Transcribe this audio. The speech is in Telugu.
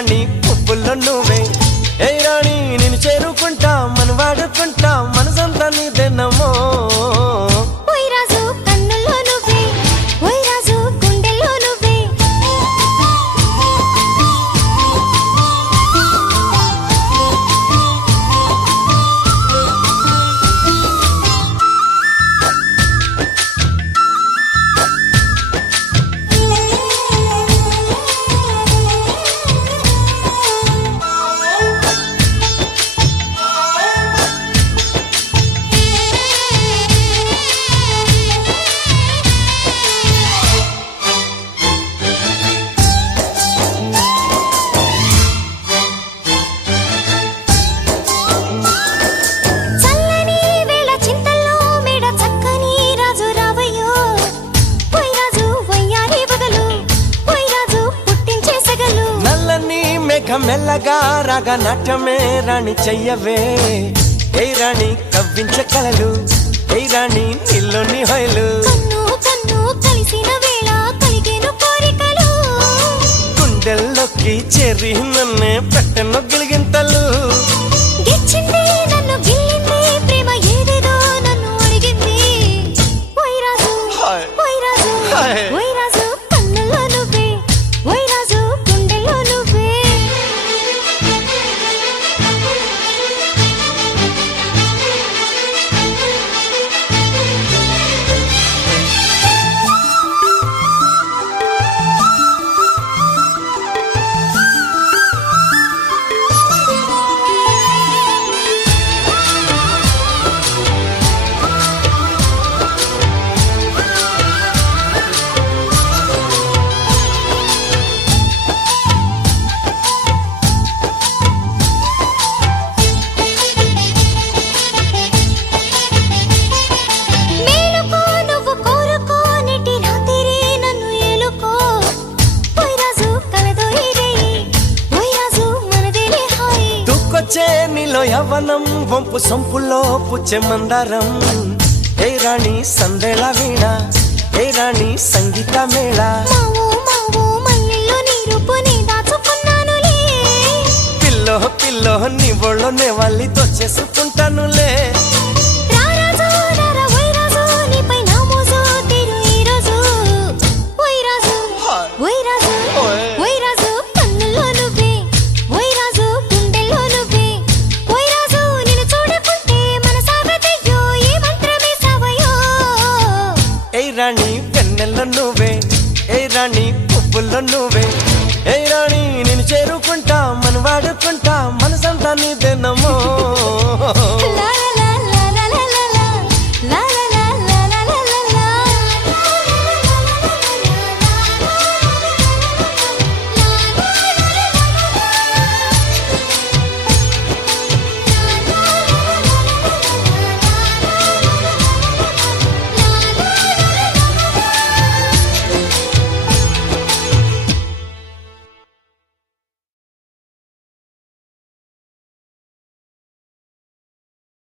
రాణి పువ్వుల్లో నువ్వే ఏ రాణి నేను చేరుకుంటా మన వాడుకుంటా మనసంతా నీదెన్నమో మెల్లగా రాగా నాట్యమే రాణి చెయ్యవే ఏ రాణి కవ్వించ కలలు ఏ రాణి నీలోని హొయలు గుండెల్లోకి చేరి నన్నే పెట్టెను గిలిగింతలు నీలో యవ్వనం వంపు సొంపులో పుచ్చే మందారం ఏ రాణి సందేళ వీణ ఏ రాణి సంగీత మేళ పిల్లో పిల్లో నీ ఒళ్ళోనే వాళ్ళి దొచ్చేసుకుంటానులే రాణి వెన్నెల్లో నువ్వే